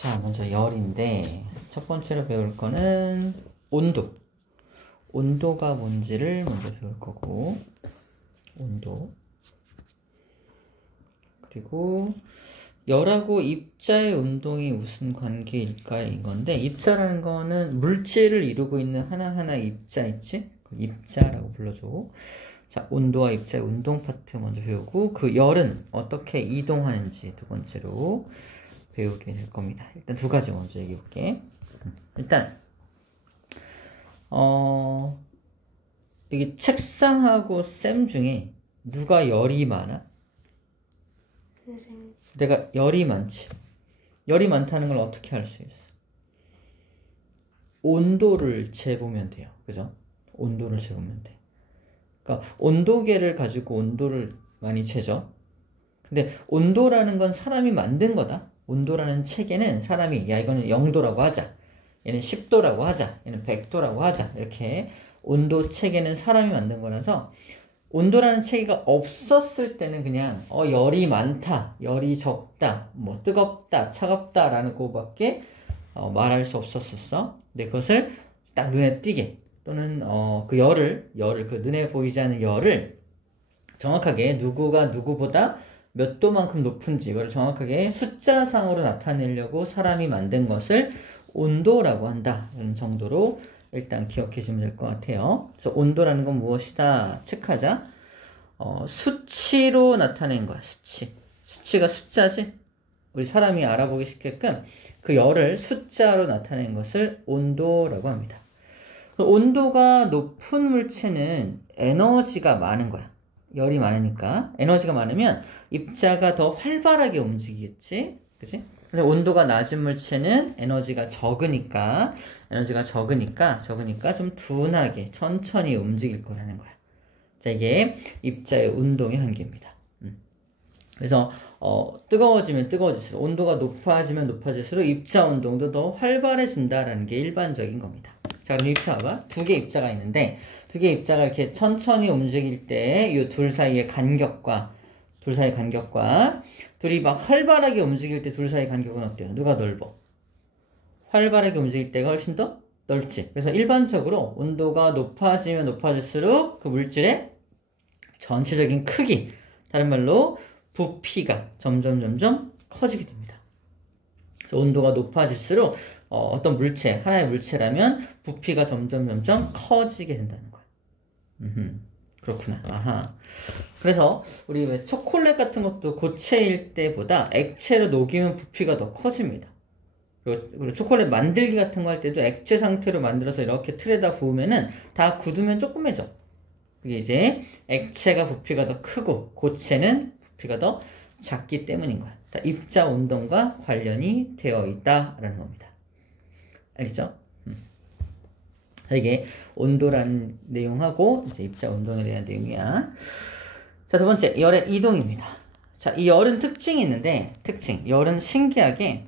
자, 먼저 열인데 첫 번째로 배울 거는 온도. 온도가 뭔지를 먼저 배울 거고, 온도. 그리고 열하고 입자의 운동이 무슨 관계일까인 건데, 입자라는 거는 물질을 이루고 있는 하나하나 입자 있지? 입자라고 불러줘. 자, 온도와 입자의 운동 파트 먼저 배우고, 그 열은 어떻게 이동하는지 두 번째로 배우게 될 겁니다. 일단 두 가지 먼저 얘기해 볼게. 일단 여기 책상하고 쌤 중에 누가 열이 많아? 선생님. 내가 열이 많지. 열이 많다는 걸 어떻게 알 수 있어? 온도를 재보면 돼요. 그죠? 온도를 재보면 돼. 그러니까 온도계를 가지고 온도를 많이 재죠. 근데 온도라는 건 사람이 만든 거다. 온도라는 체계는 사람이, 야, 이거는 0도라고 하자, 얘는 10도라고 하자, 얘는 100도라고 하자, 이렇게 온도 체계는 사람이 만든 거라서 온도라는 체계가 없었을 때는 그냥 열이 많다, 열이 적다, 뭐 뜨겁다, 차갑다 라는 거밖에 말할 수 없었었어. 근데 그것을 딱 눈에 띄게, 또는 그 열을 그 눈에 보이지 않는 열을 정확하게 누구가 누구보다 몇 도만큼 높은지 이걸 정확하게 숫자상으로 나타내려고 사람이 만든 것을 온도라고 한다. 이런 정도로 일단 기억해 주면 될 것 같아요. 그래서 온도라는 건 무엇이다? 체크하자. 수치로 나타낸 거야. 수치가 숫자지? 우리 사람이 알아보기 쉽게끔 그 열을 숫자로 나타낸 것을 온도라고 합니다. 온도가 높은 물체는 에너지가 많은 거야. 열이 많으니까. 에너지가 많으면 입자가 더 활발하게 움직이겠지? 그치? 근데 온도가 낮은 물체는 에너지가 적으니까 좀 둔하게, 천천히 움직일 거라는 거야. 자, 이게 입자의 운동의 한계입니다. 그래서, 뜨거워지면 뜨거워질수록, 온도가 높아지면 높아질수록 입자 운동도 더 활발해진다라는 게 일반적인 겁니다. 자, 그럼 입자 봐봐. 두 개 입자가 있는데, 두 개 입자가 이렇게 천천히 움직일 때, 이 둘 사이의 간격과, 둘이 막 활발하게 움직일 때 둘 사이의 간격은 어때요? 누가 넓어? 활발하게 움직일 때가 훨씬 더 넓지. 그래서 일반적으로 온도가 높아지면 높아질수록 그 물질의 전체적인 크기, 다른 말로 부피가 점점 커지게 됩니다. 그래서 온도가 높아질수록 어떤 물체, 하나의 물체라면 부피가 점점 커지게 된다는 거야. 그렇구나. 아하. 그래서 우리 왜 초콜릿 같은 것도 고체일 때보다 액체로 녹이면 부피가 더 커집니다. 그리고 초콜릿 만들기 같은 거 할 때도 액체 상태로 만들어서 이렇게 틀에다 부으면은 다 굳으면 조그매져. 그게 이제 액체가 부피가 더 크고 고체는 부피가 더 작기 때문인 거야. 입자 운동과 관련이 되어 있다라는 겁니다. 알겠죠? 이게 온도라는 내용하고 이제 입자 운동에 대한 내용이야. 자, 두 번째, 열의 이동입니다. 자, 이 열은 특징이 있는데, 열은 신기하게,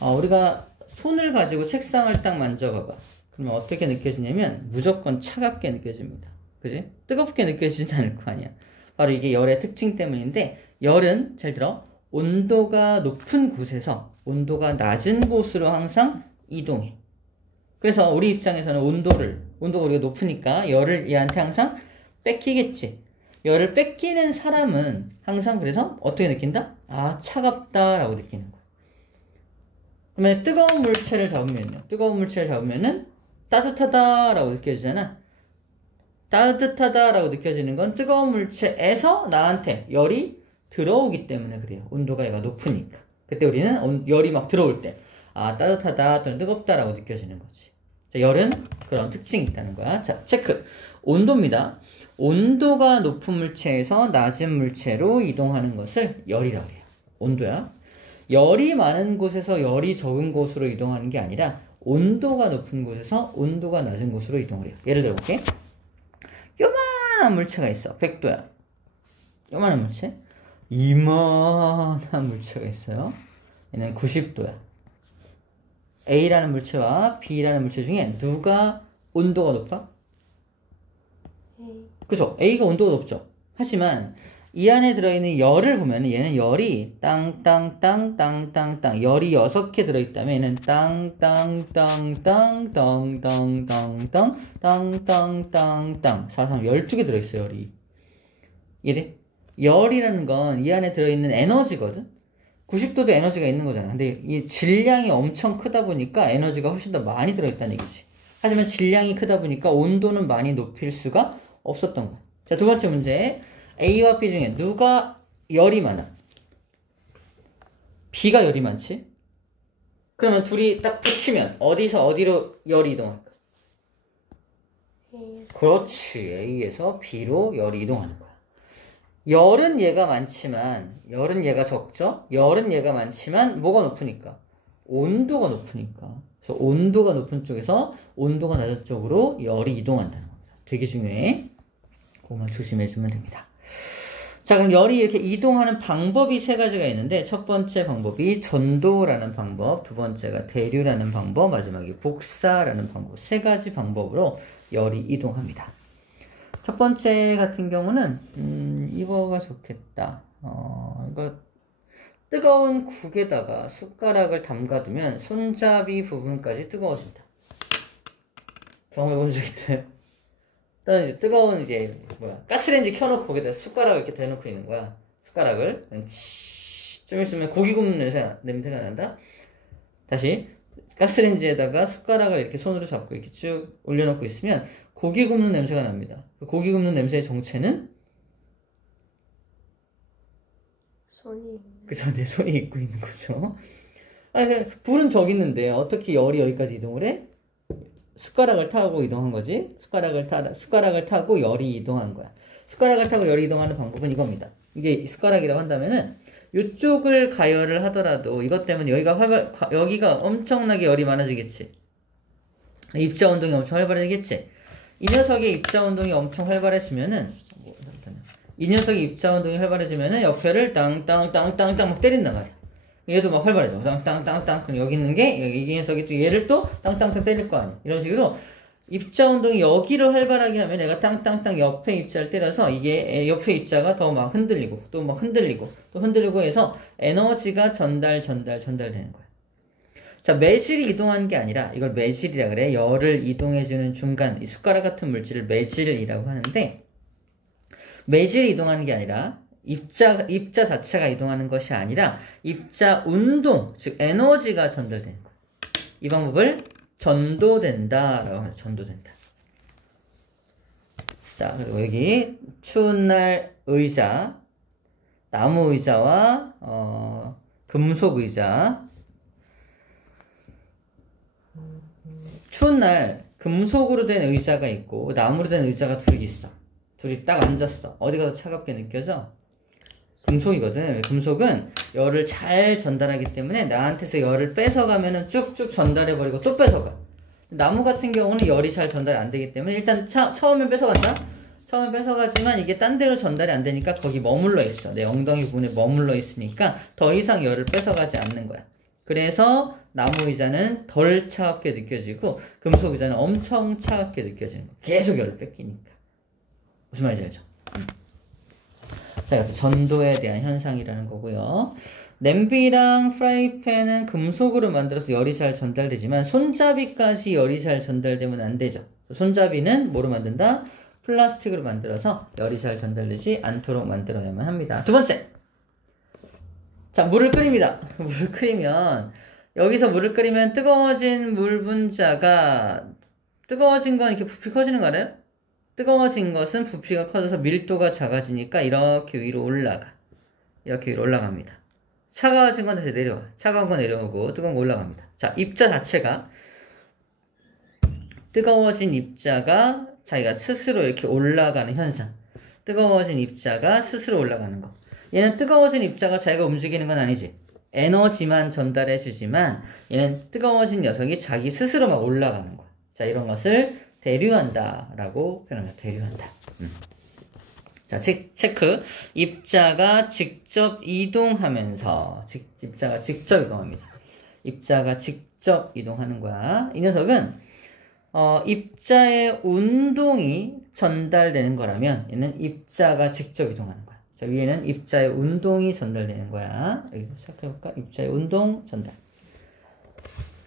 우리가 손을 가지고 책상을 딱 만져봐봐. 그러면 어떻게 느껴지냐면, 무조건 차갑게 느껴집니다. 그지? 뜨겁게 느껴지지 않을 거 아니야. 바로 이게 열의 특징 때문인데, 열은, 잘 들어, 온도가 높은 곳에서 온도가 낮은 곳으로 항상 이동해. 그래서 우리 입장에서는 온도가 우리가 높으니까 열을 얘한테 항상 뺏기겠지. 열을 뺏기는 사람은 항상 그래서 어떻게 느낀다? 아, 차갑다라고 느끼는 거야. 그러면 뜨거운 물체를 잡으면은 따뜻하다라고 느껴지잖아. 따뜻하다라고 느껴지는 건 뜨거운 물체에서 나한테 열이 들어오기 때문에 그래요. 온도가 얘가 높으니까. 그때 우리는 열이 막 들어올 때, 아, 따뜻하다 또는 뜨겁다라고 느껴지는 거지. 자, 열은 그런 특징이 있다는 거야. 자, 체크. 온도입니다. 온도가 높은 물체에서 낮은 물체로 이동하는 것을 열이라고 해요. 온도야. 열이 많은 곳에서 열이 적은 곳으로 이동하는 게 아니라 온도가 높은 곳에서 온도가 낮은 곳으로 이동을 해요. 예를 들어 볼게. 요만한 물체가 있어. 100도야. 요만한 물체. 이만한 물체가 있어요. 얘는 90도야. A라는 물체와 B라는 물체 중에 누가 온도가 높아? A. 그죠? A가 온도가 높죠. 하지만 이 안에 들어있는 열을 보면 얘는 열이 땅땅땅땅땅땅 열이 6개 들어있다면 얘는 땅땅땅땅땅땅땅땅땅땅땅 4, 3, 12개 들어있어요. 열이. 이래? 열이라는 건 이 안에 들어있는 에너지거든? 90도도 에너지가 있는 거잖아. 근데 이 질량이 엄청 크다 보니까 에너지가 훨씬 더 많이 들어있다는 얘기지. 하지만 질량이 크다 보니까 온도는 많이 높일 수가 없었던 거야. 자, 두 번째 문제. A와 B 중에 누가 열이 많아? B가 열이 많지? 그러면 둘이 딱 붙이면 어디서 어디로 열이 이동할까? 그렇지. A에서 B로 열이 이동하는 거야. 열은 얘가 많지만, 열은 얘가 적죠? 열은 얘가 많지만 뭐가 높으니까? 온도가 높으니까. 그래서 온도가 높은 쪽에서 온도가 낮은 쪽으로 열이 이동한다는 겁니다. 되게 중요해. 그것만 조심해주면 됩니다. 자, 그럼 열이 이렇게 이동하는 방법이 세 가지가 있는데, 첫 번째 방법이 전도라는 방법, 두 번째가 대류라는 방법, 마지막이 복사라는 방법, 세 가지 방법으로 열이 이동합니다. 첫 번째 같은 경우는, 이거가 좋겠다. 이거 뜨거운 국에다가 숟가락을 담가두면 손잡이 부분까지 뜨거워진다. 경험해 본 적 있대요? 일단 이제 뜨거운 가스레인지 켜놓고 거기다 숟가락을 이렇게 대놓고 있는 거야. 숟가락을 좀 있으면 고기 굽는 냄새가 난다. 다시 가스레인지에다가 숟가락을 이렇게 손으로 잡고 이렇게 쭉 올려놓고 있으면 고기 굽는 냄새가 납니다. 그 고기 굽는 냄새의 정체는 그죠? 내 손이 입고 있는 거죠. 불은 저기 있는데 어떻게 열이 여기까지 이동을 해? 숟가락을 타고 이동한 거지. 숟가락을 타고 열이 이동한 거야. 숟가락을 타고 열이 이동하는 방법은 이겁니다. 이게 숟가락이라고 한다면은 이쪽을 가열을 하더라도 이것 때문에 여기가 엄청나게 열이 많아지겠지. 입자 운동이 엄청 활발해지겠지. 이 녀석의 입자 운동이 엄청 활발해지면은 옆에를 땅땅땅땅땅 막 때린단 말이야. 얘도 막 활발해져. 땅땅땅땅. 그럼 여기 있는 게 이 녀석이 또 얘를 또 땅땅땅 때릴 거 아니야. 이런 식으로 입자 운동이 여기를 활발하게 하면 얘가 땅땅땅 옆에 입자를 때려서 이게 옆에 입자가 더 막 흔들리고 또 막 흔들리고 또 흔들리고 해서 에너지가 전달되는 거야. 자, 매질이 이동한 게 아니라 이걸 매질이라 그래. 열을 이동해주는 중간 이 숟가락 같은 물질을 매질이라고 하는데 매질이 이동하는 게 아니라 입자 자체가 이동하는 것이 아니라 입자 운동, 즉 에너지가 전달되는 거예요. 이 방법을 전도된다라고 합니다. 전도된다. 자, 그리고 여기 추운 날 의자, 나무 의자와 금속 의자. 추운 날 금속으로 된 의자가 있고 나무로 된 의자가 둘이 있어. 둘이 딱 앉았어. 어디가 더 차갑게 느껴져? 금속이거든. 금속은 열을 잘 전달하기 때문에 나한테서 열을 뺏어가면은 쭉쭉 전달해버리고 또 뺏어가. 나무 같은 경우는 열이 잘 전달이 안 되기 때문에 일단 처음에 뺏어간다? 처음에 뺏어가지만 이게 딴 데로 전달이 안 되니까 거기 머물러 있어. 내 엉덩이 부분에 머물러 있으니까 더 이상 열을 뺏어가지 않는 거야. 그래서 나무 의자는 덜 차갑게 느껴지고 금속 의자는 엄청 차갑게 느껴지는 거야. 계속 열을 뺏기니까. 무슨 말인지 알죠? 자, 전도에 대한 현상이라는 거고요. 냄비랑 프라이팬은 금속으로 만들어서 열이 잘 전달되지만 손잡이까지 열이 잘 전달되면 안 되죠. 손잡이는 뭐로 만든다? 플라스틱으로 만들어서 열이 잘 전달되지 않도록 만들어야만 합니다. 두 번째. 자, 물을 끓입니다. 물을 끓이면 여기서 물을 끓이면 뜨거워진 물 분자가 뜨거워진 건 이렇게 부피 커지는 거 알아요? 뜨거워진 것은 부피가 커져서 밀도가 작아지니까 이렇게 위로 올라가. 이렇게 위로 올라갑니다. 차가워진 건 다시 내려와. 차가운 건 내려오고 뜨거운 거 올라갑니다. 자, 입자 자체가 뜨거워진 입자가 자기가 스스로 이렇게 올라가는 현상. 뜨거워진 입자가 스스로 올라가는 거. 얘는 뜨거워진 입자가 자기가 움직이는 건 아니지. 에너지만 전달해 주지만 얘는 뜨거워진 녀석이 자기 스스로 막 올라가는 거야. 자, 이런 것을 대류한다 라고 표현합니다. 대류한다. 자, 체크. 입자가 직접 이동하면서 입자가 직접 이동합니다. 입자가 직접 이동하는 거야. 이 녀석은 입자의 운동이 전달되는 거라면 얘는 입자가 직접 이동하는 거야. 자, 위에는 입자의 운동이 전달되는 거야. 여기서 시작해볼까? 입자의 운동 전달.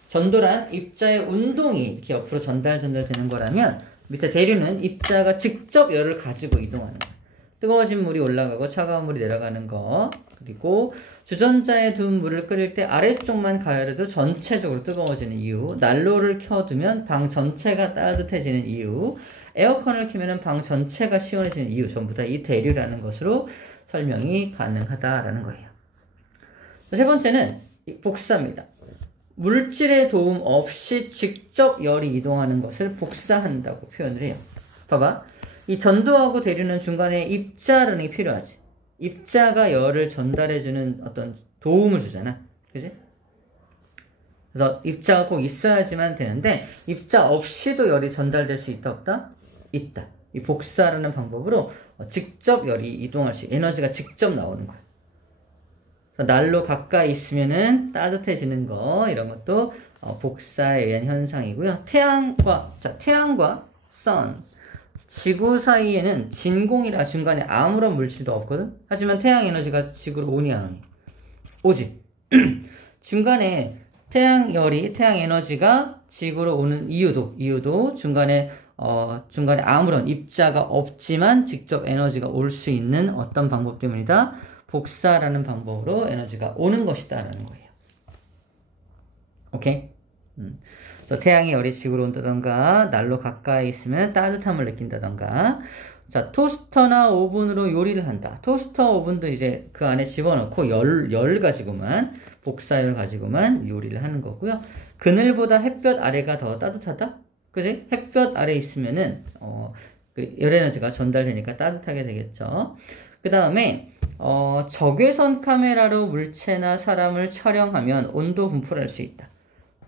전도란 입자의 운동이 이렇게 옆으로 전달되는 거라면 밑에 대류는 입자가 직접 열을 가지고 이동하는 거야. 뜨거워진 물이 올라가고 차가운 물이 내려가는 거. 그리고 주전자에 둔 물을 끓일 때 아래쪽만 가열해도 전체적으로 뜨거워지는 이유. 난로를 켜두면 방 전체가 따뜻해지는 이유. 에어컨을 켜면 방 전체가 시원해지는 이유. 전부 다 이 대류라는 것으로 설명이 가능하다라는 거예요. 세 번째는 복사입니다. 물질의 도움 없이 직접 열이 이동하는 것을 복사한다고 표현을 해요. 봐봐. 이 전도하고 대류는 중간에 입자라는 게 필요하지. 입자가 열을 전달해주는 어떤 도움을 주잖아. 그지? 그래서 입자가 꼭 있어야지만 되는데 입자 없이도 열이 전달될 수 있다 없다? 있다. 이 복사라는 방법으로 직접 열이 이동할 수, 에너지가 직접 나오는 거야. 난로 가까이 있으면은 따뜻해지는 거, 이런 것도 복사에 의한 현상이고요. 태양과 sun, 지구 사이에는 진공이라 중간에 아무런 물질도 없거든? 하지만 태양 에너지가 지구로 오니 안 오니? 오지. 중간에 태양 에너지가 지구로 오는 이유도 중간에 아무런 입자가 없지만 직접 에너지가 올 수 있는 어떤 방법 때문이다? 복사라는 방법으로 에너지가 오는 것이다 라는 거예요. 오케이? 그래서 태양의 열이 지구로 온다던가 난로 가까이 있으면 따뜻함을 느낀다던가. 자, 토스터나 오븐으로 요리를 한다. 토스터, 오븐도 이제 그 안에 집어넣고 열 가지고만, 복사열 가지고만 요리를 하는 거고요. 그늘보다 햇볕 아래가 더 따뜻하다? 그지? 햇볕 아래 있으면은 그 열 에너지가 전달되니까 따뜻하게 되겠죠. 그 다음에 적외선 카메라로 물체나 사람을 촬영하면 온도 분포를 할 수 있다.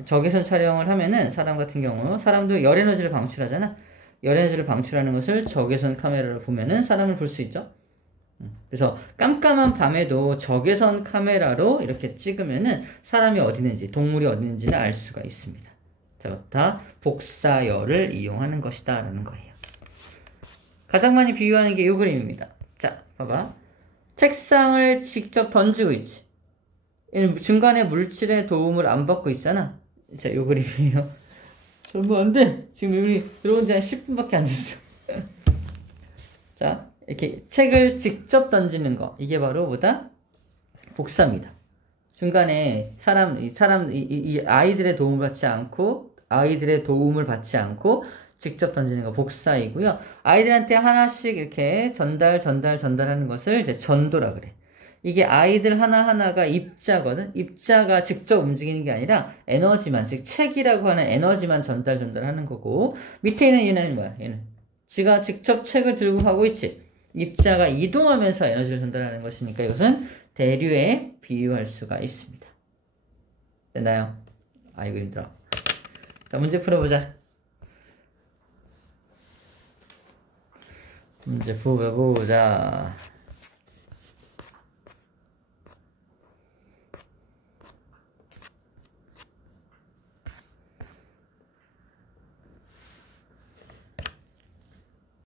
적외선 촬영을 하면은 사람 같은 경우, 사람도 열 에너지를 방출하잖아. 열 에너지를 방출하는 것을 적외선 카메라로 보면은 사람을 볼 수 있죠. 그래서 깜깜한 밤에도 적외선 카메라로 이렇게 찍으면은 사람이 어디 있는지, 동물이 어디 있는지를 알 수가 있습니다. 자, 다 복사열을 이용하는 것이다 라는 거예요. 가장 많이 비유하는 게 이 그림입니다. 자, 봐봐. 책상을 직접 던지고 있지. 중간에 물질의 도움을 안 받고 있잖아. 자, 요 그림이에요. 절마 안 돼. 지금 여기 들어온 지 한 10분밖에 안 됐어. 자, 이렇게 책을 직접 던지는 거. 이게 바로 뭐다? 복사입니다. 중간에 이 아이들의 도움을 받지 않고 직접 던지는 거 복사이고요. 아이들한테 하나씩 이렇게 전달하는 것을 이제 전도라 그래. 이게 아이들 하나하나가 입자거든. 입자가 직접 움직이는 게 아니라 에너지만, 즉 책이라고 하는 에너지만 전달하는 거고, 밑에 있는 얘는 뭐야? 얘는 지가 직접 책을 들고 가고 있지. 입자가 이동하면서 에너지를 전달하는 것이니까 이것은 대류에 비유할 수가 있습니다. 됐나요? 아이고 힘들어. 자, 문제 풀어보자. 문제 풀어보자.